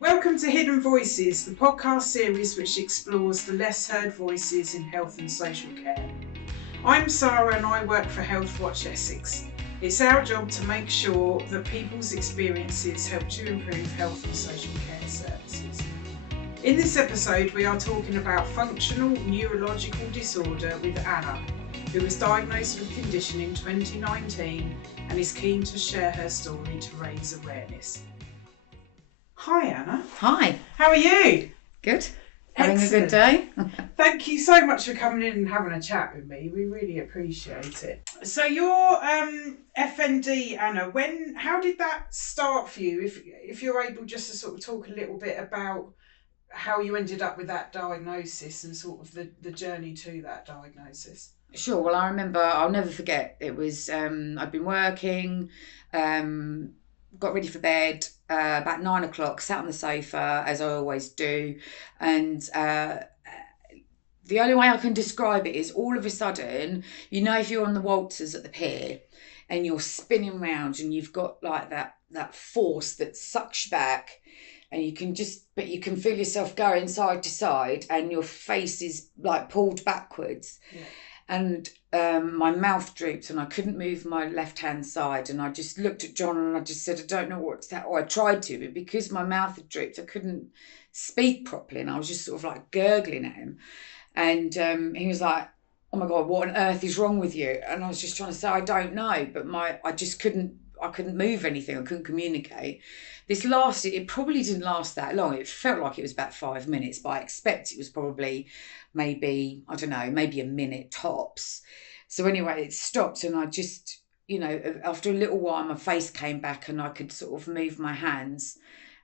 Welcome to Hidden Voices, the podcast series which explores the less heard voices in health and social care. I'm Sarah and I work for Health Watch Essex. It's our job to make sure that people's experiences help to improve health and social care services. In this episode, we are talking about functional neurological disorder with Anna, who was diagnosed with the condition in 2019 and is keen to share her story to raise awareness. Hi Anna. Hi. How are you? Good. Having Excellent. a good day. Thank you so much for coming in and having a chat with me. We really appreciate it. So your FND, Anna, how did that start for you? If you're able just to sort of talk a little bit about how you ended up with that diagnosis and sort of the journey to that diagnosis. Sure. Well, I remember, I'll never forget, it was, I'd been working, got ready for bed, about 9 o'clock, sat on the sofa, as I always do. And the only way I can describe it is all of a sudden, if you're on the waltzers at the pier and you're spinning round and you've got like that force that sucks you back, and you can feel yourself going side to side and your face is like pulled backwards. Yeah. And my mouth drooped and I couldn't move my left hand side, and I just looked at John and I just said, I don't know what's that. Or I tried to, but because my mouth had drooped, I couldn't speak properly, and I was just sort of like gurgling at him. And he was like, oh my God, what on earth is wrong with you? And I was just trying to say, I don't know, but I couldn't move anything. I couldn't communicate. It probably didn't last that long. It felt like it was about 5 minutes, but I expect it was probably maybe a minute tops. So anyway, it stopped, and I just, after a little while, my face came back and I could sort of move my hands.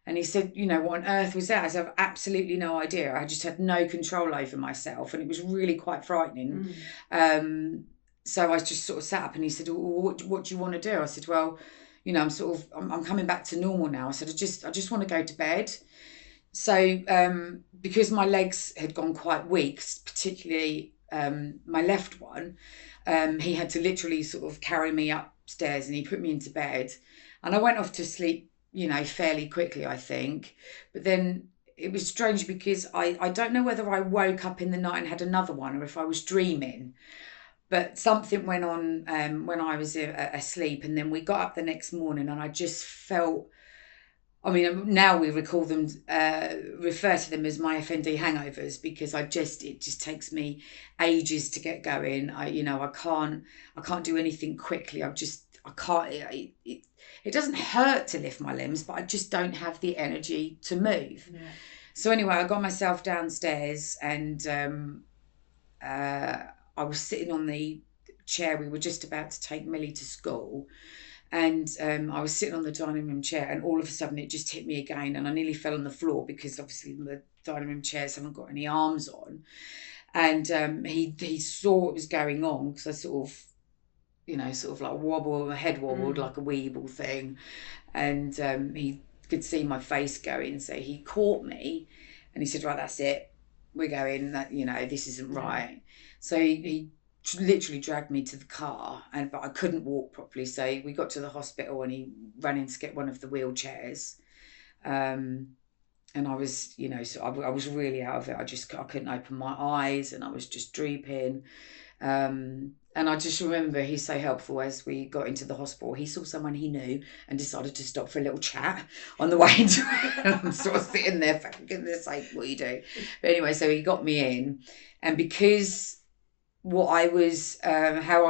And he said, what on earth was that? I said, I've absolutely no idea. I just had no control over myself, and it was really quite frightening. So I just sort of sat up, and he said, well, what do you want to do? I said, well, I'm coming back to normal now. I said, I just want to go to bed. So because my legs had gone quite weak, particularly my left one, he had to literally sort of carry me upstairs, and he put me into bed, and I went off to sleep, fairly quickly, I think. But then it was strange because I don't know whether I woke up in the night and had another one or if I was dreaming. But something went on when I was asleep, and then we got up the next morning and I just felt, now we refer to them as my FND hangovers, because it just takes me ages to get going. I can't do anything quickly. It doesn't hurt to lift my limbs, but I just don't have the energy to move. Yeah. So anyway, I got myself downstairs, and I was sitting on the chair. We were just about to take Millie to school, and I was sitting on the dining room chair, and all of a sudden it just hit me again, and I nearly fell on the floor because obviously the dining room chairs haven't got any arms on. And he saw what was going on, because I sort of like wobble, my head wobbled like a weeble thing, and he could see my face going, so he caught me and he said, right, that's it, we're going, that this isn't right. So he literally dragged me to the car, but I couldn't walk properly, so we got to the hospital and he ran in to get one of the wheelchairs, and I was so I was really out of it. I couldn't open my eyes, and I was just drooping. And I just remember he's so helpful. As we got into the hospital, he saw someone he knew and decided to stop for a little chat on the way into it. I'm sort of sitting there, for goodness sake, what you do? But anyway, so he got me in, and because how I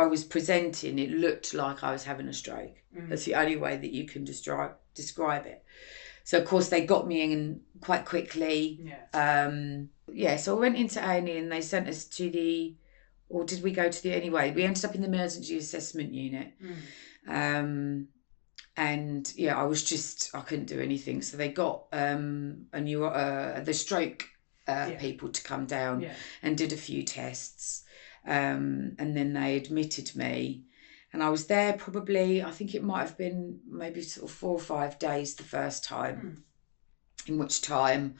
was presenting, it looked like I was having a stroke. That's the only way that you can describe it. So of course they got me in quite quickly. So I went into A&E, and they sent us to or did we go to anyway, we ended up in the emergency assessment unit. And I couldn't do anything. So they got the stroke people to come down and did a few tests. And then they admitted me, and I was there probably, I think it might have been maybe sort of 4 or 5 days the first time, in which time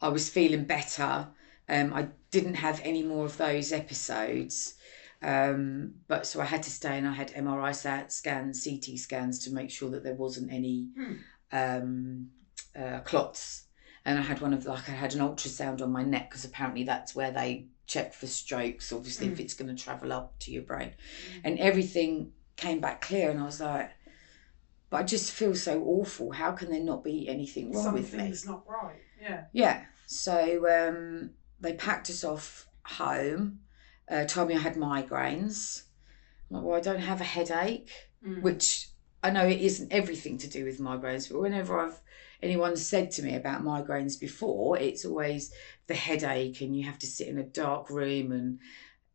I was feeling better. I didn't have any more of those episodes, but so I had to stay, and I had MRI scans, CT scans, to make sure that there wasn't any clots and I had I had an ultrasound on my neck, because apparently that's where they check for strokes, obviously, if it's going to travel up to your brain. And everything came back clear, and I was like, but I just feel so awful. How can there not be anything wrong with me? Something's not right. Yeah. Yeah. So they packed us off home, told me I had migraines. I'm like, well, I don't have a headache, which I know it isn't everything to do with migraines, but whenever anyone said to me about migraines before, it's always the headache and you have to sit in a dark room, and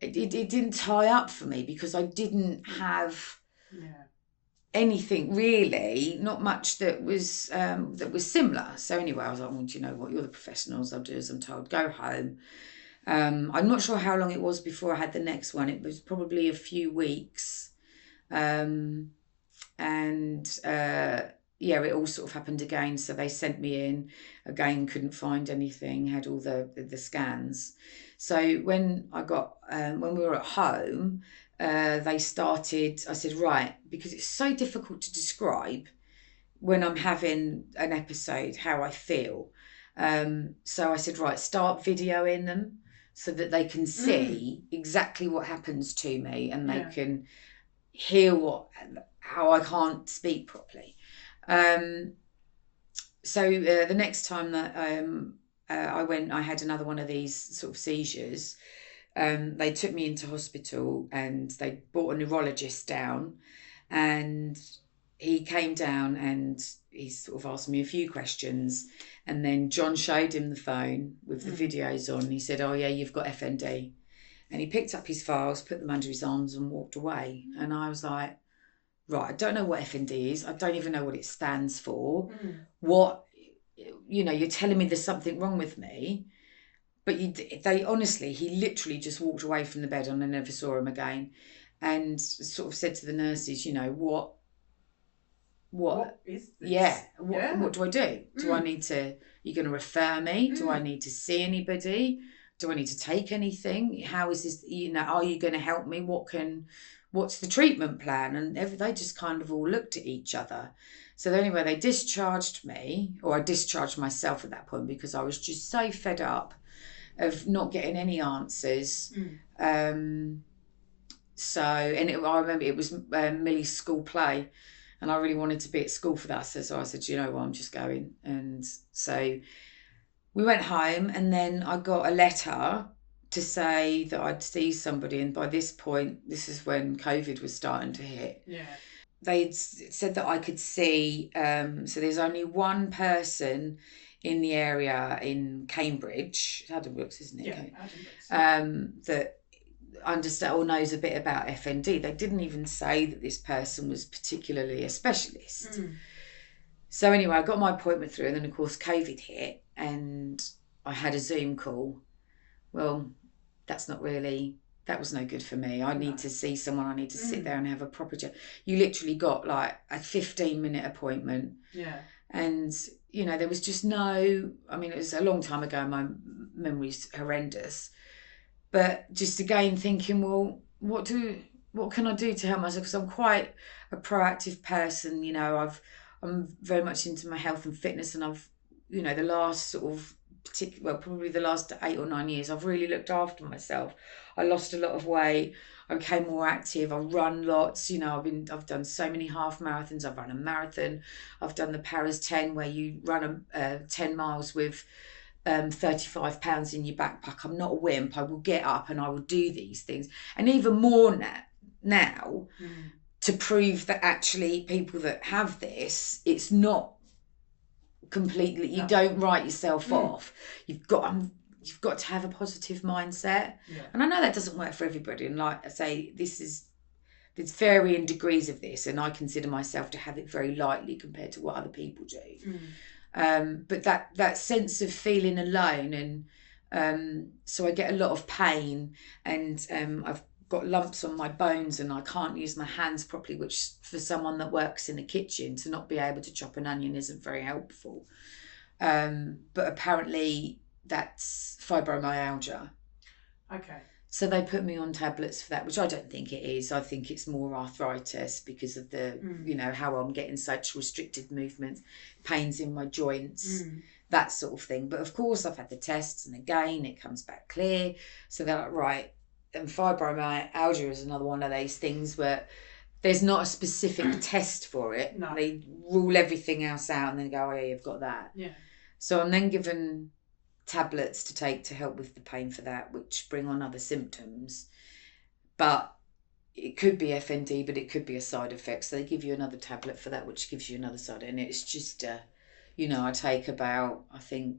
it didn't tie up for me because I didn't have anything really, not much that was similar. So anyway, I was like, well, do you know what? You're the professionals. I'll do as I'm told. Go home. I'm not sure how long it was before I had the next one. It was probably a few weeks. Yeah, it all sort of happened again. So they sent me in again, couldn't find anything, had all the scans. So when we were at home, I said, right, because it's so difficult to describe when I'm having an episode how I feel. So I said, right, start videoing them so that they can see exactly what happens to me, and they can hear how I can't speak properly. So the next time that I went, I had another one of these sort of seizures. They took me into hospital and they brought a neurologist down, and he came down and he sort of asked me a few questions, and then John showed him the phone with the videos on. He said, oh yeah, you've got FND. And he picked up his files, put them under his arms and walked away. And I was like, right, I don't know what FND is. I don't even know what it stands for. What, you're telling me there's something wrong with me. But he literally just walked away from the bed and I never saw him again. And sort of said to the nurses, what is this? Yeah. What do I do? Do I need to, you're going to refer me? Do I need to see anybody? Do I need to take anything? How is this, are you going to help me? What's the treatment plan? And they just kind of all looked at each other. So anyway, they discharged me, or I discharged myself at that point, because I was just so fed up of not getting any answers. I remember it was Millie's school play, and I really wanted to be at school for that. So I said, you know what, I'm just going. And so we went home, and then I got a letter to say that I'd see somebody. And by this point, this is when COVID was starting to hit. Yeah. They'd said that I could see, so there's only one person in the area in Cambridge, Addenbrooke's, isn't it? Yeah, Addenbrooke's. That understand or knows a bit about FND. They didn't even say that this person was particularly a specialist. So anyway, I got my appointment through, and then of course COVID hit, and I had a Zoom call. Well, that was no good for me. I need to see someone. I need to sit there and have a proper chat. You literally got like a 15-minute appointment. Yeah. And there was just it was a long time ago. My memory's horrendous. But just again thinking, well, what can I do to help myself? Because I'm quite a proactive person. I'm very much into my health and fitness, and I've, the last sort of probably the last 8 or 9 years, I've really looked after myself. I lost a lot of weight. I became more active. I run lots. I've done so many half marathons. I've run a marathon. I've done the Paris 10, where you run 10 miles with 35 pounds in your backpack. I'm not a wimp. I will get up and I will do these things. And even more now to prove that actually people that have this, it's not completely, you don't write yourself off. You've got to have a positive mindset. And I know that doesn't work for everybody, and like I say, there's varying degrees of this, and I consider myself to have it very lightly compared to what other people do. But that sense of feeling alone, and so I get a lot of pain, and I've got lumps on my bones, and I can't use my hands properly, which for someone that works in a kitchen, to not be able to chop an onion isn't very helpful. But apparently that's fibromyalgia. Okay. So they put me on tablets for that, which I don't think it is. I think it's more arthritis because of the, how I'm getting such restricted movements, pains in my joints. that sort of thing. But of course, I've had the tests, and again, it comes back clear. So they're like, right. And fibromyalgia is another one of those things where there's not a specific test for it. No. They rule everything else out and then go, oh, yeah, you've got that. Yeah. So I'm then given tablets to take to help with the pain for that, which bring on other symptoms. But it could be FND, but it could be a side effect. So they give you another tablet for that, which gives you another side. And it's just, I take about, I think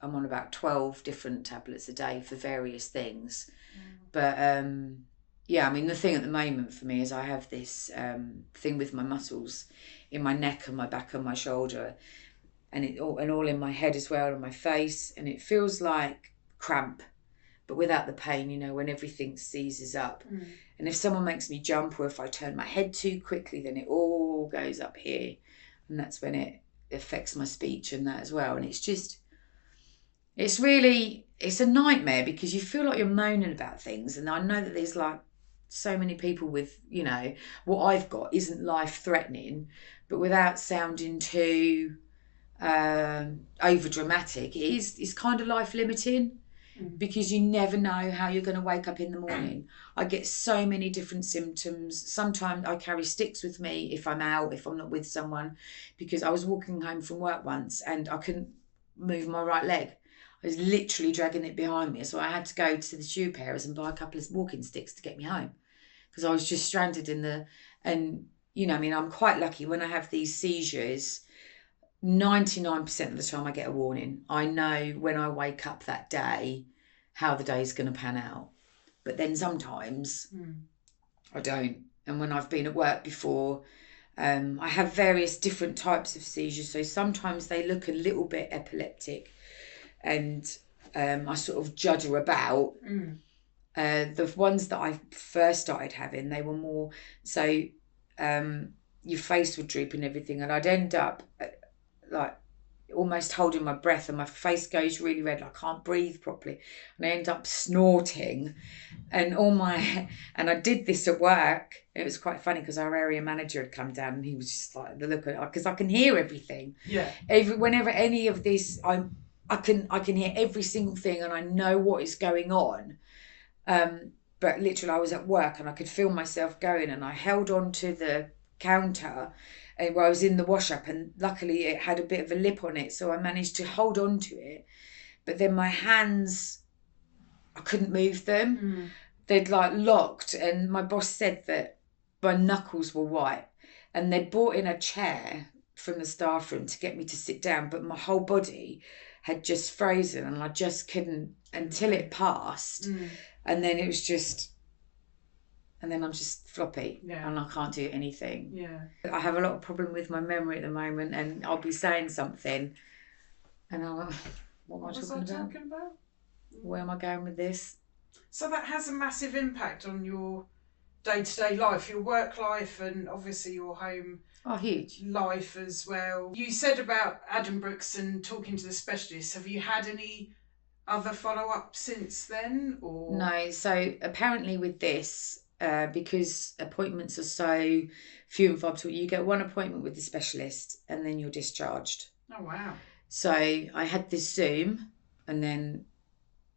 I'm on about 12 different tablets a day for various things. But yeah, I mean, the thing at the moment for me is I have this thing with my muscles in my neck and my back and my shoulder, and all in my head as well, and my face, and it feels like cramp, but without the pain, when everything seizes up. And if someone makes me jump, or if I turn my head too quickly, then it all goes up here, and that's when it affects my speech and that as well. And it's a nightmare, because you feel like you're moaning about things, and I know that there's like so many people with, what I've got isn't life threatening, but without sounding too over dramatic, it's kind of life limiting, because you never know how you're going to wake up in the morning. I get so many different symptoms. Sometimes I carry sticks with me if I'm out, if I'm not with someone, because I was walking home from work once and I couldn't move my right leg. I was literally dragging it behind me, so I had to go to the shoe pairers and buy a couple of walking sticks to get me home, because I was just stranded I'm quite lucky when I have these seizures. 99% of the time I get a warning. I know when I wake up that day how the day's going to pan out. But then sometimes I don't. And when I've been at work before, I have various different types of seizures. So sometimes they look a little bit epileptic, and I sort of judder about. The ones that I first started having, they were more so your face would droop and everything, and I'd end up like almost holding my breath, and my face goes really red, like I can't breathe properly, and I end up snorting, and I did this at work. It was quite funny, because our area manager had come down, and he was just like, the look at it, because I can hear everything. Yeah. Whenever any of this, I can hear every single thing, and I know what is going on. But literally, I was at work and I could feel myself going, and I held on to the counter where I was in the wash up, and luckily it had a bit of a lip on it, so I managed to hold on to it. But then my hands, I couldn't move them. They'd like locked, and my boss said that my knuckles were white, and they'd brought in a chair from the staff room to get me to sit down, but my whole body had just frozen, and I just couldn't until it passed. And then it was just, and then I'm just floppy, and I can't do anything. Yeah. I have a lot of problem with my memory at the moment, and I'll be saying something, and I'm like, what am I talking about? Where am I going with this? So that has a massive impact on your day-to-day life, your work life, and obviously your home huge life as well. You said about Adam Brooks and talking to the specialist. Have you had any other follow-up since then, or no? So apparently with this, because appointments are so few and far between, you get one appointment with the specialist and then you're discharged. Oh wow. So I had this Zoom, and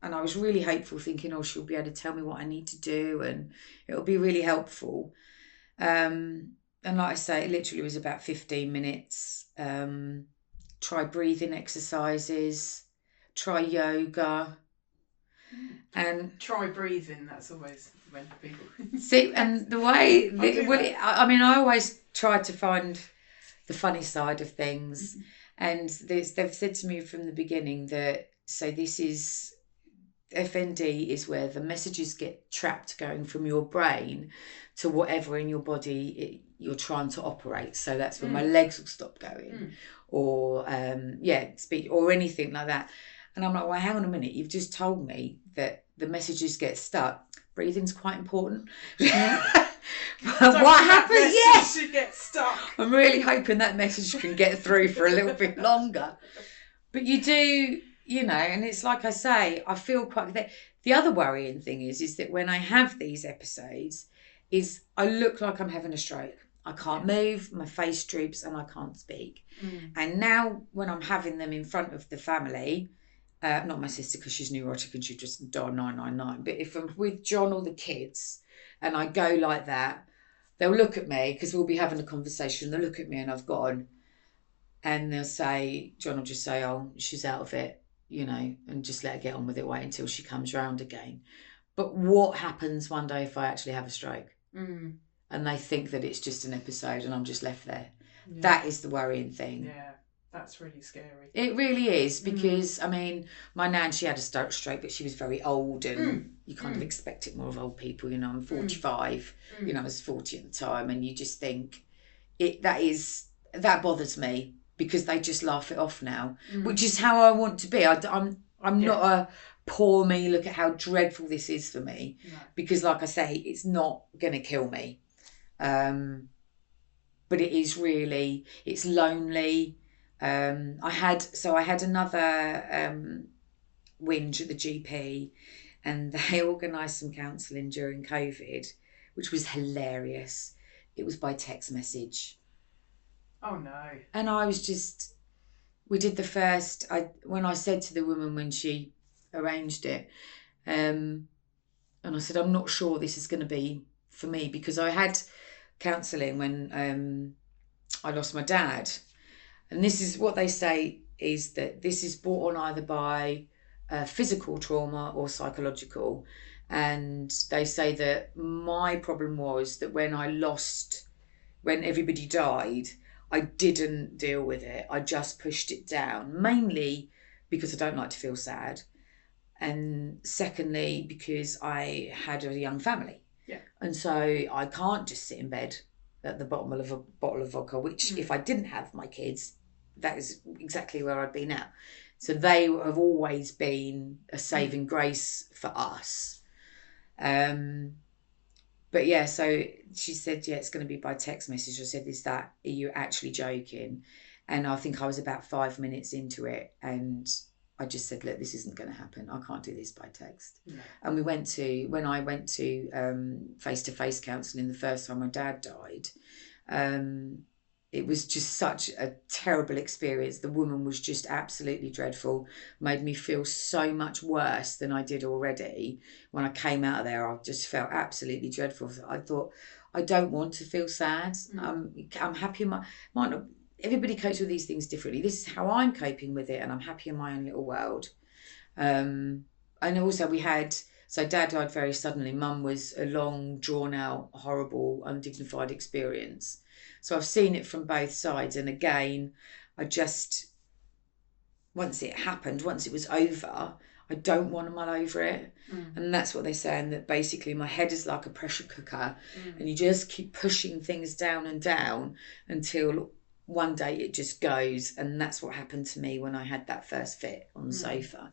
I was really hopeful, thinking, oh, she'll be able to tell me what I need to do and it'll be really helpful. And like I say, it literally was about 15 minutes. Try breathing exercises, try yoga, and try breathing. That's always when people see. And the way, I always try to find the funny side of things. And they've said to me from the beginning that this is FND is where the messages get trapped going from your brain to whatever in your body you're trying to operate. So that's when my legs will stop going, or speech or anything like that. And I'm like, well, hang on a minute, you've just told me that the messages get stuck. Breathing's quite important. What happened? Yes, you get stuck. I'm really hoping that message can get through for a little bit longer. But you do, and it's like I say, I feel quite. The other worrying thing is that when I have these episodes, I look like I'm having a stroke. I can't move, my face droops, and I can't speak. And now when I'm having them in front of the family, not my sister because she's neurotic and she just dial 999, but if I'm with John or the kids and I go like that, they'll look at me because we'll be having a conversation. They'll look at me and I've gone, and they'll say, John will just say, oh, she's out of it, you know, and just let her get on with it, wait until she comes round again. But what happens one day if I actually have a stroke? And they think that it's just an episode and I'm just left there. Yeah. That is the worrying thing. Yeah, that's really scary. It really is because, I mean, my nan, she had a stroke, but she was very old and you kind of expect it more of old people. You know, I'm 45, you know, I was 40 at the time, and you just think that bothers me because they just laugh it off now, which is how I want to be. I'm not a poor me, look at how dreadful this is for me, because like I say, it's not going to kill me. But it is really, it's lonely. I had another whinge at the GP, and they organised some counselling during COVID, which was hilarious. It was by text message. Oh no. And I was just, we did the first, when I said to the woman when she arranged it, and I said, I'm not sure this is going to be for me, because I had counselling when I lost my dad. And this is what they say, is that this is brought on either by physical trauma or psychological. And they say that my problem was that when everybody died, I didn't deal with it. I just pushed it down, mainly because I don't like to feel sad. And secondly, because I had a young family. Yeah. And so I can't just sit in bed at the bottom of a bottle of vodka, which if I didn't have my kids, that is exactly where I'd be now. So they have always been a saving grace for us. But yeah, so she said, yeah, it's going to be by text message. I said, are you actually joking? And I think I was about 5 minutes into it, and I just said, look, this isn't going to happen. I can't do this by text. No. And when I went to face-to-face counselling the first time my dad died, it was just such a terrible experience. The woman was just absolutely dreadful, made me feel so much worse than I did already. When I came out of there, I just felt absolutely dreadful. I thought, I don't want to feel sad. I'm happy. Might not. Everybody copes with these things differently. This is how I'm coping with it, and I'm happy in my own little world. And also so Dad died very suddenly. Mum was a long, drawn out, horrible, undignified experience. So I've seen it from both sides. And again, once it happened, once it was over, I don't want to mull over it. And that's what they're saying, that basically my head is like a pressure cooker, and you just keep pushing things down and down until one day it just goes. And that's what happened to me when I had that first fit on the sofa.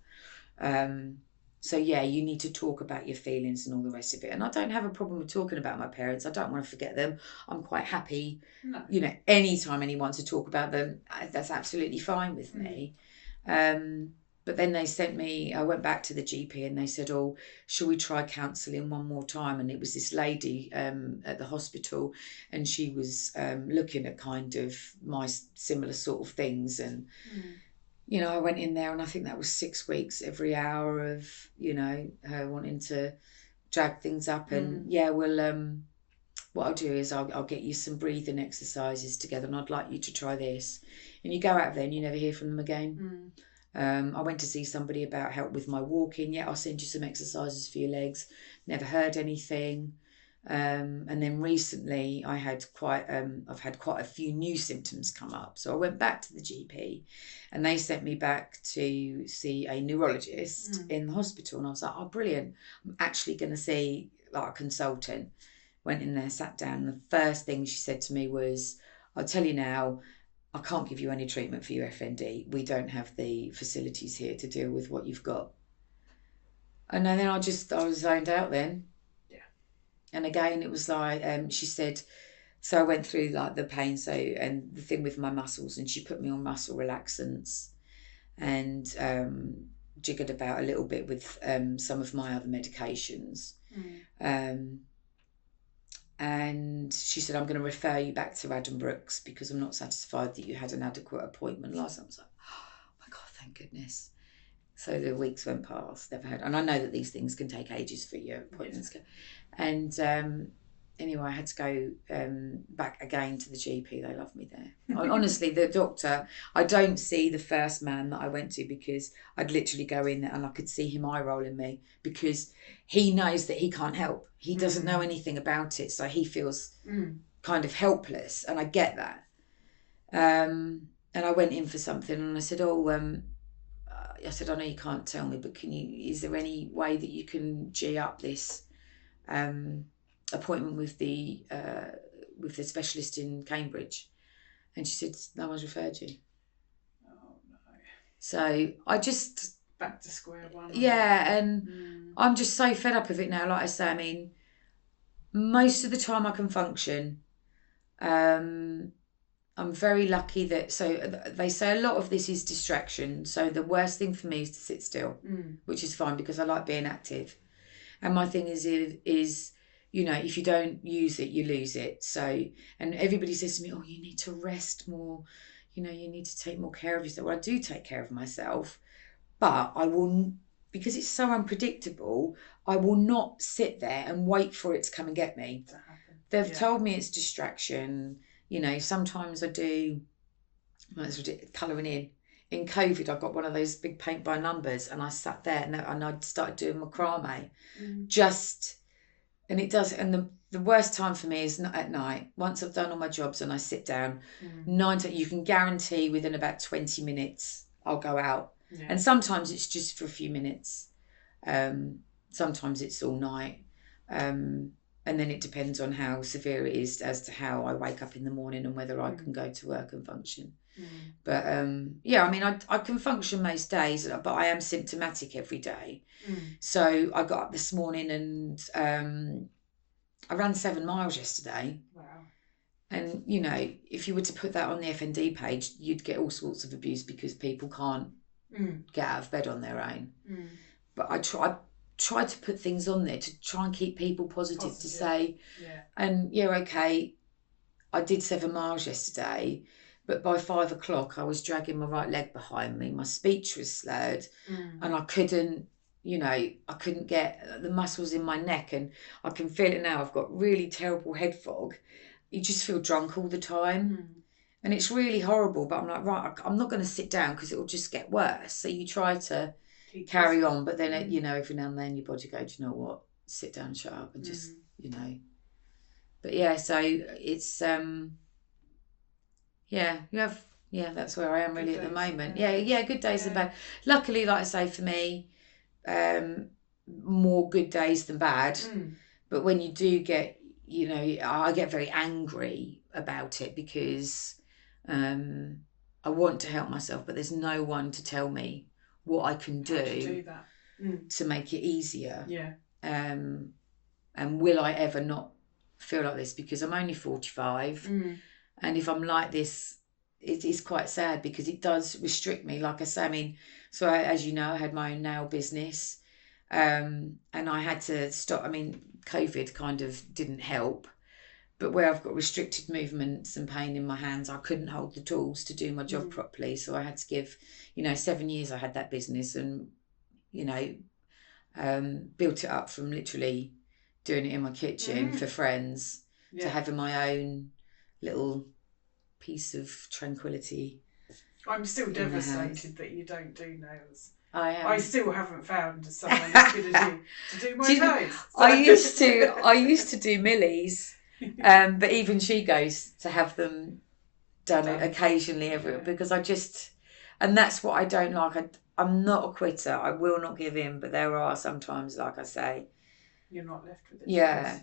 So yeah, you need to talk about your feelings and all the rest of it. And I don't have a problem with talking about my parents. I don't want to forget them. I'm quite happy, you know, anytime anyone wants to talk about them, that's absolutely fine with me. But then I went back to the GP and they said, oh, shall we try counselling one more time? And it was this lady at the hospital, and she was looking at kind of my similar sort of things. And you know, I went in there, and I think that was 6 weeks, every hour of, you know, her wanting to drag things up. And yeah, well, what I'll do is I'll get you some breathing exercises together, and I'd like you to try this. And you go out there and you never hear from them again. I went to see somebody about help with my walking. Yeah, I'll send you some exercises for your legs. Never heard anything. And then recently I've had quite a few new symptoms come up. So I went back to the GP, and they sent me back to see a neurologist in the hospital. And I was like, oh, brilliant. I'm actually going to see like a consultant. Went in there, sat down. And the first thing she said to me was, I'll tell you now, I can't give you any treatment for your FND. We don't have the facilities here to deal with what you've got. And then I was zoned out then. And again, it was like, she said, so I went through like the pain, and the thing with my muscles, and she put me on muscle relaxants, and jiggered about a little bit with some of my other medications. And she said, I'm going to refer you back to Adam Brooks because I'm not satisfied that you had an adequate appointment last time. I was like, oh my God, thank goodness. So the weeks went past, never had, and I know that these things can take ages for your appointments. And anyway, I had to go back again to the GP. They love me there. Honestly, the doctor, I don't see the first man that I went to because I'd literally go in there and I could see him eye rolling me because he knows that he can't help. He doesn't know anything about it, so he feels kind of helpless, and I get that. And I went in for something, and I said, I said, I know you can't tell me, but is there any way that you can G up this appointment with the specialist in Cambridge? And she said, no one's referred you. Oh no. So I just back to square one. Yeah, and I'm just so fed up of it now. Like I say, I mean, most of the time I can function. I'm very lucky that, so they say a lot of this is distraction. So the worst thing for me is to sit still, which is fine because I like being active. And my thing is, you know, if you don't use it, you lose it. So, and everybody says to me, oh, you need to rest more. You know, you need to take more care of yourself. Well, I do take care of myself, but I will, because it's so unpredictable, I will not sit there and wait for it to come and get me. They've told me it's distraction. You know, sometimes I do, that's ridiculous, colouring in. In COVID, I got one of those big paint by numbers, and I sat there and I started doing macrame. And it does. And the worst time for me is not at night. Once I've done all my jobs and I sit down, you can guarantee within about 20 minutes I'll go out. Yeah. And sometimes it's just for a few minutes. Sometimes it's all night. And then it depends on how severe it is as to how I wake up in the morning and whether I can go to work and function. But yeah, I mean, I can function most days, but I am symptomatic every day. So I got up this morning and I ran 7 miles yesterday. Wow. And, you know, if you were to put that on the FND page, you'd get all sorts of abuse because people can't get out of bed on their own. But I try to put things on there to try and keep people positive. To say, and okay, I did 7 miles yesterday, but by 5 o'clock I was dragging my right leg behind me. My speech was slurred, and I couldn't get the muscles in my neck, and I can feel it now. I've got really terrible head fog. You just feel drunk all the time. And it's really horrible, but I'm like, right, I'm not going to sit down because it will just get worse. So you try to carry on, but then, you know, every now and then your body goes, you know what, sit down, shut up, and just, you know. But yeah, so it's, that's where I am really at the moment. Yeah, good days and bad. Luckily, like I say, for me, more good days than bad. But when you do get, you know, I get very angry about it because I want to help myself, but there's no one to tell me what I can do to make it easier. And will I ever not feel like this? Because I'm only 45, and if I'm like this, it is quite sad because it does restrict me. Like I say, I mean, so as you know, I had my own nail business, and I had to stop. I mean, COVID kind of didn't help, but where I've got restricted movements and pain in my hands, I couldn't hold the tools to do my job properly. So I had to give, 7 years I had that business, and, built it up from literally doing it in my kitchen for friends to having my own little piece of tranquility. I'm still devastated that you don't do nails. I am. I still haven't found someone as good as you to do my nails. So. I used to do Millie's, but even she goes to have them done occasionally because and that's what I don't like. I'm not a quitter. I will not give in, but there are sometimes, like I say, you're not left with it. Yeah.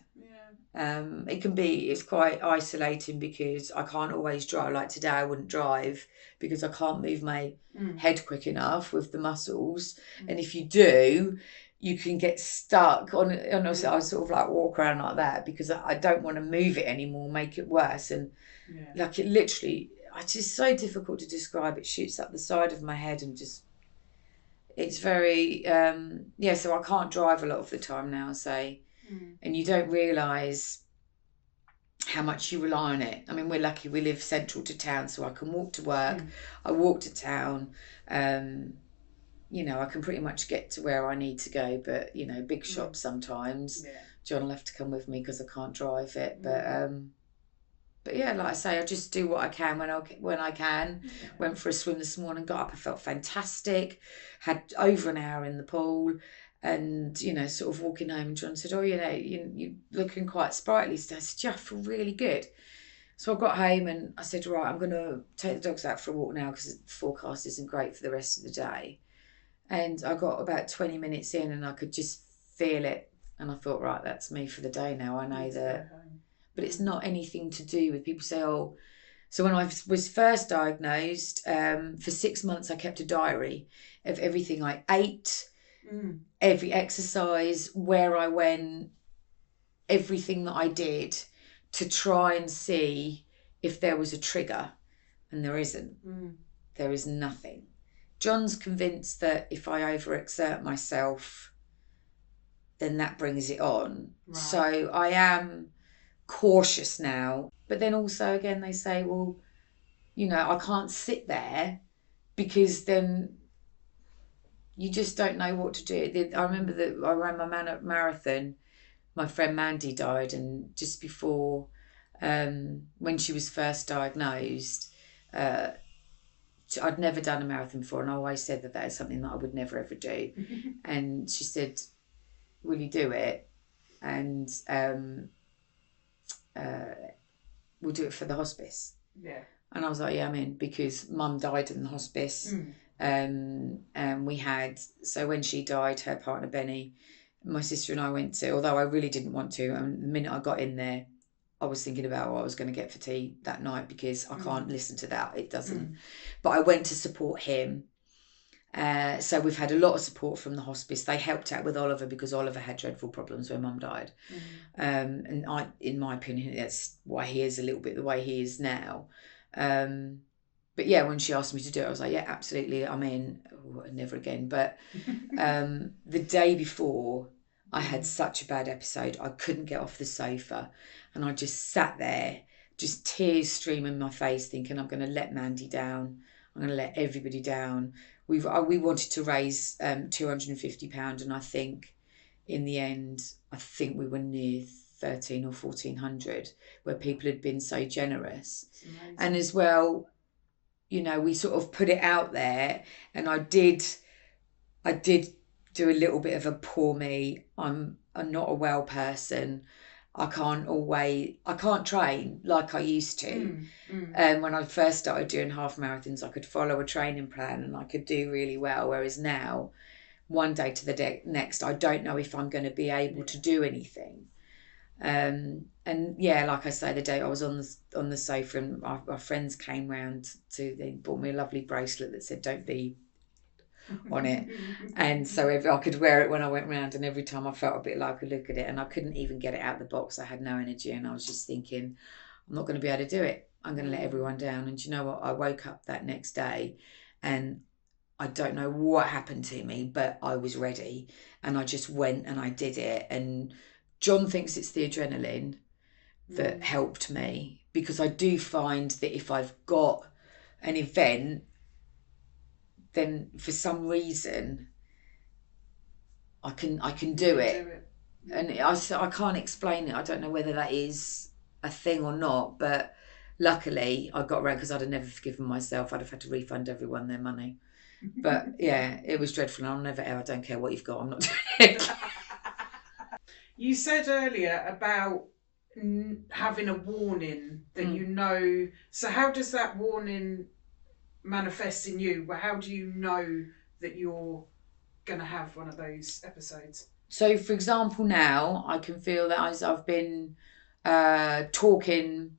It's quite isolating because I can't always drive. Like today I wouldn't drive because I can't move my head quick enough with the muscles. And if you do, you can get stuck on it. And also I sort of like walk around like that because I don't want to move it anymore, make it worse. And like it literally, it's just so difficult to describe. It shoots up the side of my head and just, it's very, so I can't drive a lot of the time now, say. And you don't realise how much you rely on it. I mean, we're lucky we live central to town, so I can walk to work. I walk to town. You know, I can pretty much get to where I need to go, but, you know, big shops sometimes. Yeah. John will have to come with me because I can't drive it. But yeah, like I say, I just do what I can when I can. Yeah. Went for a swim this morning, got up, I felt fantastic. Had over an hour in the pool, and you know, sort of walking home. And John said, "Oh, you know, you're looking quite sprightly." So I said, "Yeah, I feel really good." So I got home and I said, "Right, I'm going to take the dogs out for a walk now because the forecast isn't great for the rest of the day." And I got about 20 minutes in and I could just feel it. And I thought, right, that's me for the day now. I know that. But it's not anything to do with people say, oh, so when I was first diagnosed, for 6 months, I kept a diary of everything I ate, every exercise, where I went, everything that I did to try and see if there was a trigger. And there isn't. There is nothing. John's convinced that if I overexert myself, then that brings it on. Right. So I am cautious now. But then also, again, they say, well, you know, I can't sit there because then you just don't know what to do. I remember that I ran my marathon. My friend Mandy died, and just before, when she was first diagnosed, I'd never done a marathon before, and I always said that is something that I would never ever do. And she said, will you do it? And we'll do it for the hospice. Yeah. And I was like, yeah, I'm in, because Mum died in the hospice. And we had, so when she died, her partner Benny, my sister and I went to, although I really didn't want to, and the minute I got in there, I was thinking about what I was going to get for tea that night, because I can't listen to that. It doesn't. But I went to support him. So we've had a lot of support from the hospice. They helped out with Oliver because Oliver had dreadful problems when Mum died. And I, in my opinion, that's why he is a little bit the way he is now. But yeah, when she asked me to do it, I was like, yeah, absolutely, I'm in. Oh, never again. But the day before, I had such a bad episode. I couldn't get off the sofa. And I just sat there, just tears streaming my face, thinking, I'm going to let Mandy down. I'm going to let everybody down. We wanted to raise £250, and I think in the end, I think we were near 13 or 1400, where people had been so generous. And as well, you know, we sort of put it out there, and I did do a little bit of a poor me. I'm not a well person. I can't train like I used to. When I first started doing half marathons, I could follow a training plan and I could do really well. Whereas now, one day to the next, I don't know if I'm going to be able to do anything. And yeah, like I say, the day I was on the sofa, and our friends came round they bought me a lovely bracelet that said "Don't be" on it, and so I could wear it when I went round, and every time I felt a bit low, I could look at it, and I couldn't even get it out of the box. I had no energy, and I was just thinking, I'm not going to be able to do it. I'm going to let everyone down. And you know what? I woke up that next day, and I don't know what happened to me, but I was ready, and I just went and I did it. And John thinks it's the adrenaline that helped me, because I do find that if I've got an event, then for some reason I can do it. And I can't explain it. I don't know whether that is a thing or not, but luckily I got around, because I'd have never forgiven myself. I'd have had to refund everyone their money. But yeah, it was dreadful. I'll never ever, I don't care what you've got, I'm not doing it. You said earlier about having a warning that you know. So how does that warning manifest in you? How do you know that you're going to have one of those episodes? So, for example, now I can feel that as I've been talking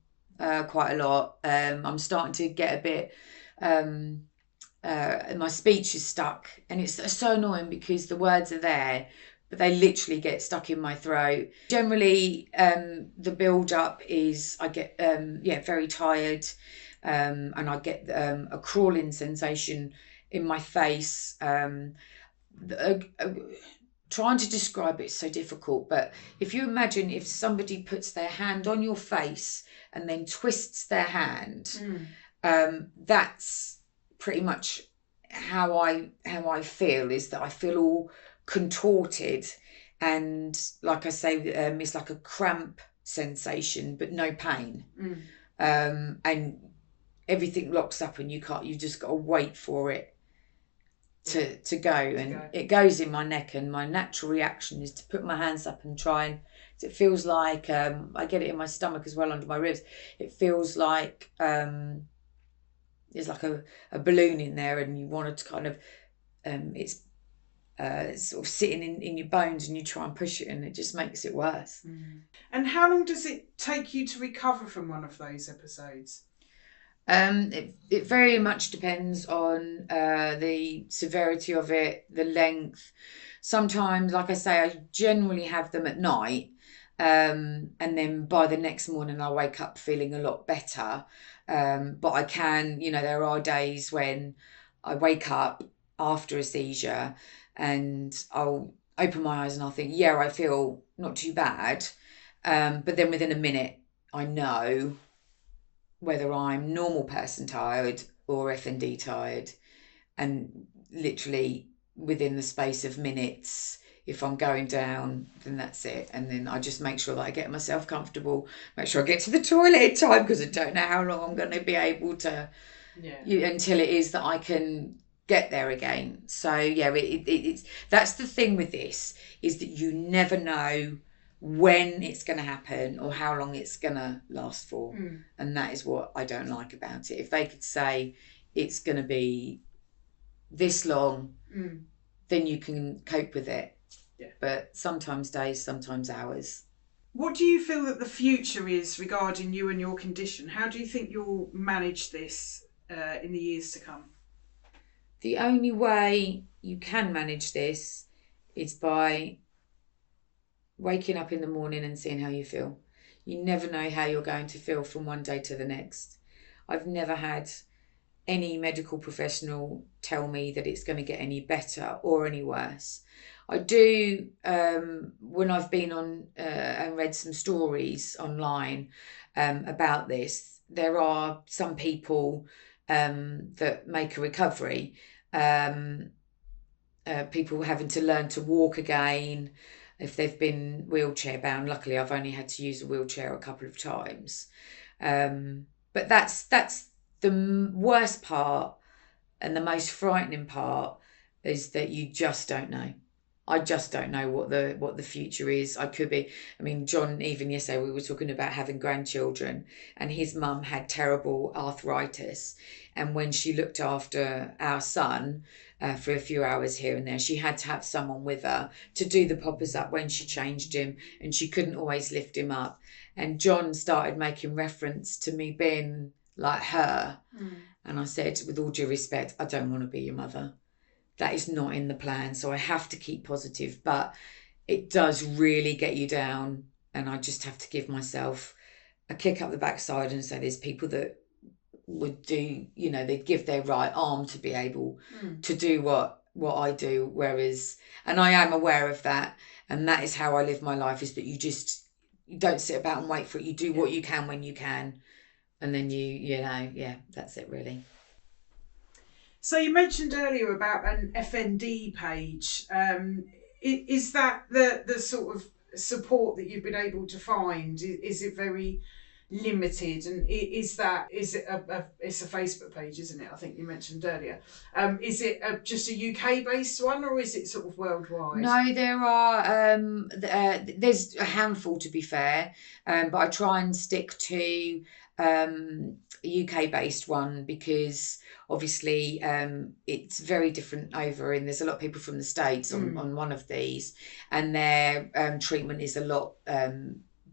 quite a lot, I'm starting to get a bit... my speech is stuck, and it's so annoying because the words are there, but they literally get stuck in my throat. Generally, the build up is I get very tired, and I get a crawling sensation in my face. trying to describe it is so difficult, but if you imagine if somebody puts their hand on your face and then twists their hand, that's pretty much how I feel, is that I feel all contorted, and like I say, it's like a cramp sensation but no pain. And everything locks up and you just got to wait for it to go, and it goes in my neck, and my natural reaction is to put my hands up and try and it feels like I get it in my stomach as well, under my ribs. It feels like there's like a balloon in there, and you want it to kind of it's sort of sitting in your bones, and you try and push it and it just makes it worse. And how long does it take you to recover from one of those episodes? It very much depends on the severity of it, the length. Sometimes, like I say, I generally have them at night, and then by the next morning I wake up feeling a lot better. But I can, there are days when I wake up after a seizure and I'll open my eyes and I'll think, yeah, I feel not too bad. But then within a minute, I know whether I'm normal person tired or FND tired, and literally within the space of minutes, if I'm going down, then that's it. And then I just make sure that I get myself comfortable, make sure I get to the toilet in time, because I don't know how long I'm going to be able to, until it is that I can get there again. So yeah, it's that's the thing with this, is that you never know when it's going to happen or how long it's going to last for. And that is what I don't like about it. If they could say it's going to be this long, then you can cope with it. But sometimes days, sometimes hours. What do you feel that the future is regarding you and your condition? How do you think you'll manage this in the years to come? The only way you can manage this is by waking up in the morning and seeing how you feel. You never know how you're going to feel from one day to the next. I've never had any medical professional tell me that it's going to get any better or any worse. I do, when I've been on and read some stories online about this, there are some people that make a recovery, people having to learn to walk again if they've been wheelchair bound. Luckily, I've only had to use a wheelchair a couple of times. But that's the worst part, and the most frightening part is that you just don't know. I just don't know what the future is. I could be, John, even yesterday we were talking about having grandchildren, and his mum had terrible arthritis, and when she looked after our son for a few hours here and there, she had to have someone with her to do the poppers up when she changed him, and she couldn't always lift him up. And John started making reference to me being like her. And I said, with all due respect, I don't want to be your mother. That is not in the plan. So I have to keep positive, but it does really get you down. And I just have to give myself a kick up the backside and say there's people that would do, they'd give their right arm to be able to do what I do. Whereas, and I am aware of that. And that is how I live my life, is that you don't sit about and wait for it. You do what you can when you can. And then that's it really. So you mentioned earlier about an FND page. Is that the sort of support that you've been able to find? Is it very limited? And it's a Facebook page, isn't it? I think you mentioned earlier. Is it just a UK based one, or is it sort of worldwide? No, there are there's a handful, to be fair, but I try and stick to a UK based one, because obviously it's very different over in, there's a lot of people from the States on one of these, and their treatment is a lot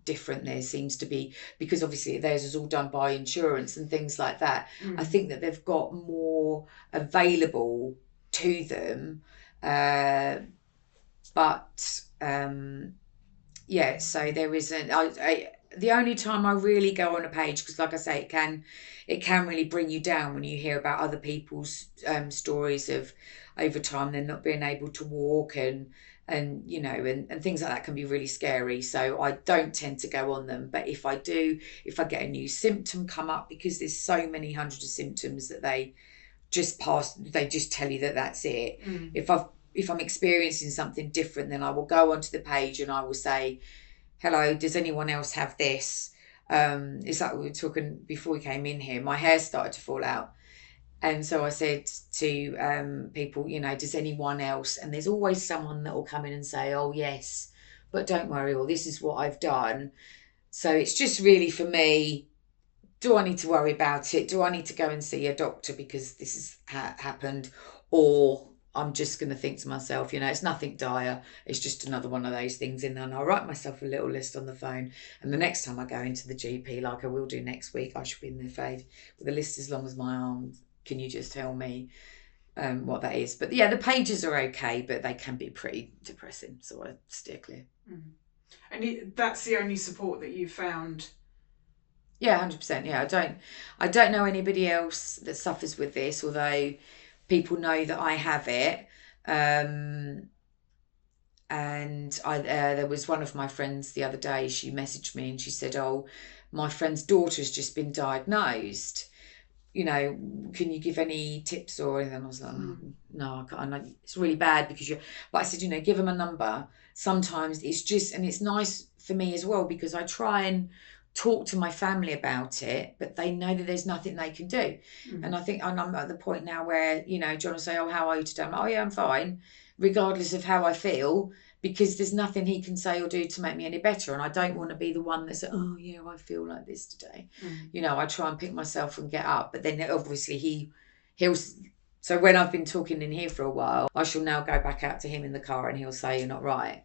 different. There seems to be, because obviously theirs is all done by insurance and things like that. I think that they've got more available to them, but so there isn't. The only time I really go on a page, because like I say, it can really bring you down when you hear about other people's stories of over time they're not being able to walk, and and you know, and things like that can be really scary. So I don't tend to go on them. But if I do, if I get a new symptom come up, because there's so many hundreds of symptoms that they just tell you that that's it. If I'm experiencing something different, then I will go onto the page and I will say, hello, does anyone else have this? It's like we were talking before we came in here, my hair started to fall out. And so I said to people, you know, does anyone else? And there's always someone that will come in and say, oh, yes, but don't worry, or this is what I've done. So it's just really for me, do I need to worry about it? Do I need to go and see a doctor because this has happened? Or I'm just going to think to myself, you know, it's nothing dire. It's just another one of those things. And then I'll write myself a little list on the phone. And the next time I go into the GP, like I will do next week, I should be in there with a list as long as my arm. Can you just tell me what that is? But yeah, the pages are okay, but they can be pretty depressing. So I steer clear. And that's the only support that you found? Yeah, 100%. Yeah, I don't know anybody else that suffers with this, although people know that I have it. And there was one of my friends the other day, she messaged me and she said, oh, my friend's daughter's just been diagnosed. You know, can you give any tips or anything? I was like, no, I can't. It's really bad because but I said, you know, give them a number. Sometimes it's just, and it's nice for me as well because I try and talk to my family about it, but they know that there's nothing they can do. And I think I'm at the point now where, you know, John will say, oh, how are you today? I'm like, oh yeah, I'm fine, regardless of how I feel, because there's nothing he can say or do to make me any better. And I don't want to be the one that's, oh yeah, I feel like this today. You know, I try and pick myself and get up, but then obviously he'll, so when I've been talking in here for a while, I shall now go back out to him in the car and he'll say, you're not right.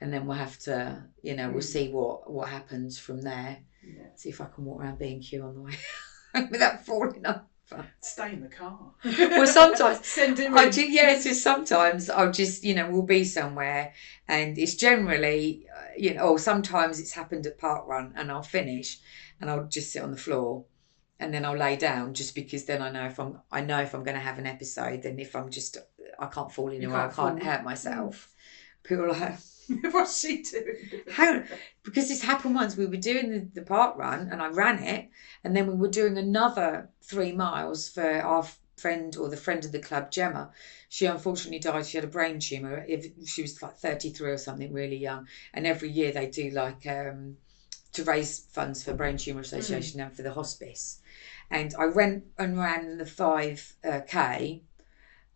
And then we'll have to, you know, we'll see what happens from there. Yeah. See if I can walk around B&Q on the way without falling over. Stay in the car. Well, sometimes send him in. So sometimes I'll just, you know, we'll be somewhere, and it's generally, you know, or sometimes it's happened at Park Run, and I'll finish, and I'll just sit on the floor, and then I'll lay down, just because then I know if I'm going to have an episode, then if I can't fall anywhere, I can't hurt myself. People are like, what's she doing? How? Because this happened once. We were doing the Park Run and I ran it, and then we were doing another 3 miles for our friend, or the friend of the club, Gemma. She unfortunately died. She had a brain tumour. She was like 33 or something, really young. And every year they do like to raise funds for Brain Tumour Association and for the hospice. And I went and ran the 5K,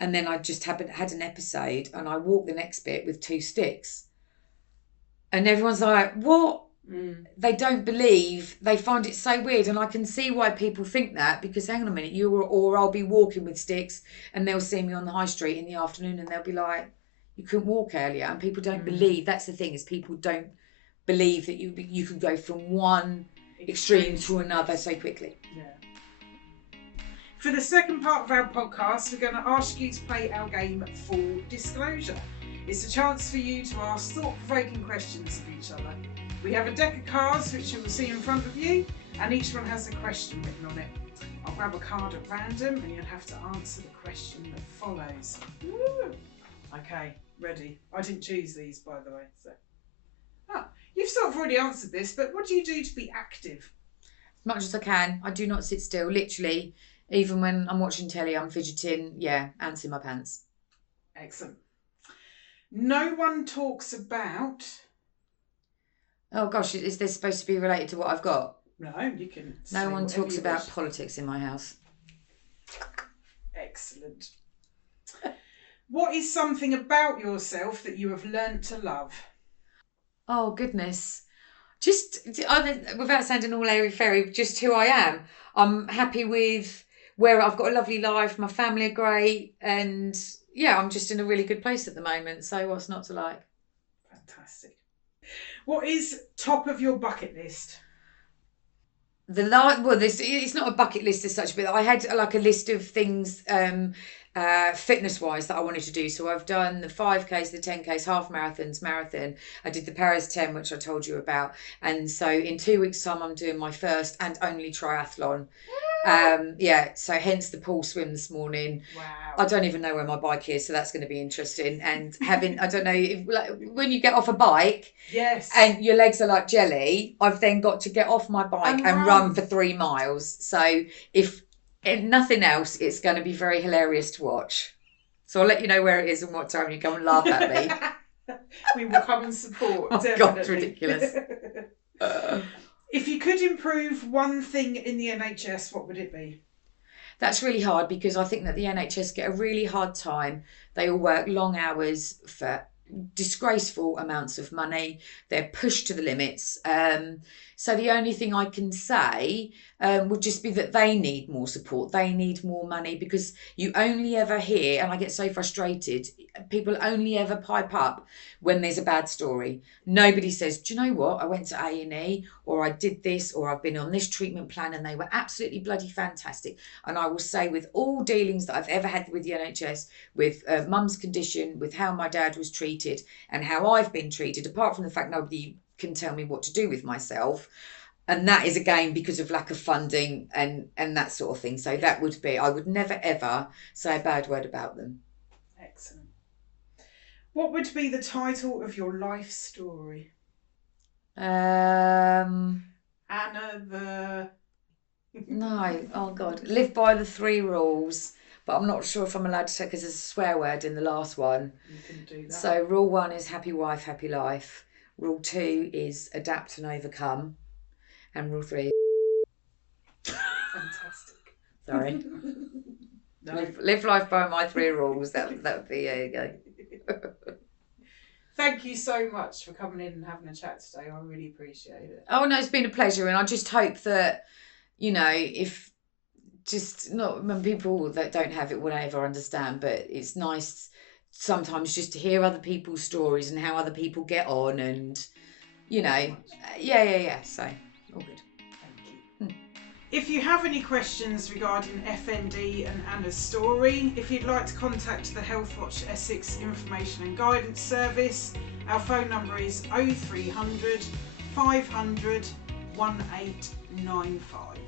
and then I just had an episode, and I walked the next bit with 2 sticks. And everyone's like, what? They don't believe, they find it so weird. And I can see why people think that, because hang on a minute, or I'll be walking with sticks and they'll see me on the high street in the afternoon and they'll be like, you couldn't walk earlier. And people don't believe, that's the thing, is people don't believe that you can go from one extreme to another so quickly. Yeah. For the second part of our podcast, we're going to ask you to play our game Full Disclosure. It's a chance for you to ask thought-provoking questions of each other. We have a deck of cards which you will see in front of you, and each one has a question written on it. I'll grab a card at random and you'll have to answer the question that follows. Woo! Okay, ready. I didn't choose these, by the way. So, you've sort of already answered this, but what do you do to be active? As much as I can. I do not sit still, literally. Even when I'm watching telly, I'm fidgeting. Yeah, ants in my pants. Excellent. No one talks about... Oh gosh, is this supposed to be related to what I've got? No, you can say No one talks about wish. politics in my house. Excellent. What is something about yourself that you have learnt to love? Oh goodness. Just, without sounding all airy-fairy, just who I am. I'm happy with where I've got a lovely life, my family are great, and yeah, I'm just in a really good place at the moment, so what's not to like? Fantastic. What is top of your bucket list? It's not a bucket list as such, but I had like a list of things fitness-wise that I wanted to do. So I've done the 5Ks, the 10Ks, half marathons, marathon. I did the Paris 10, which I told you about. And so in 2 weeks' time, I'm doing my first and only triathlon. Yeah, so hence the pool swim this morning. Wow. I don't even know where my bike is, so that's going to be interesting. And having, I don't know, if, like, when you get off a bike Yes. and your legs are like jelly, I've then got to get off my bike and run for 3 miles. So if nothing else, it's going to be very hilarious to watch. So I'll let you know where it is and what time you come and laugh at me. We will come and support. Oh, definitely. God, it's ridiculous. If you could improve one thing in the NHS, what would it be? That's really hard because I think that the NHS get a really hard time. They all work long hours for disgraceful amounts of money. They're pushed to the limits. So the only thing I can say would just be that they need more support. They need more money, because you only ever hear, and I get so frustrated, people only ever pipe up when there's a bad story. Nobody says, do you know what, I went to A&E, or I did this, or I've been on this treatment plan and they were absolutely bloody fantastic. And I will say, with all dealings that I've ever had with the NHS, with mum's condition, with how my dad was treated and how I've been treated, apart from the fact nobody can tell me what to do with myself, and that is again because of lack of funding and that sort of thing. So that would be, I would never ever say a bad word about them. Excellent. What would be the title of your life story? Anna the... No, oh God, live by the 3 rules, but I'm not sure if I'm allowed to say, because there's a swear word in the last one. You can do that. So rule 1 is happy wife, happy life. Rule 2 is adapt and overcome. And rule 3 is... Fantastic. Sorry. No. Live life by my 3 rules. That would be, there you go. Thank you so much for coming in and having a chat today. I really appreciate it. Oh no, it's been a pleasure, and I just hope that, you know, if just not when people that don't have it will ever understand, but it's nice sometimes just to hear other people's stories and how other people get on, and you know, yeah. So all good. Thank you. If you have any questions regarding FND and Anna's story, if you'd like to contact the Healthwatch Essex Information and Guidance Service, our phone number is 0300 500 1895.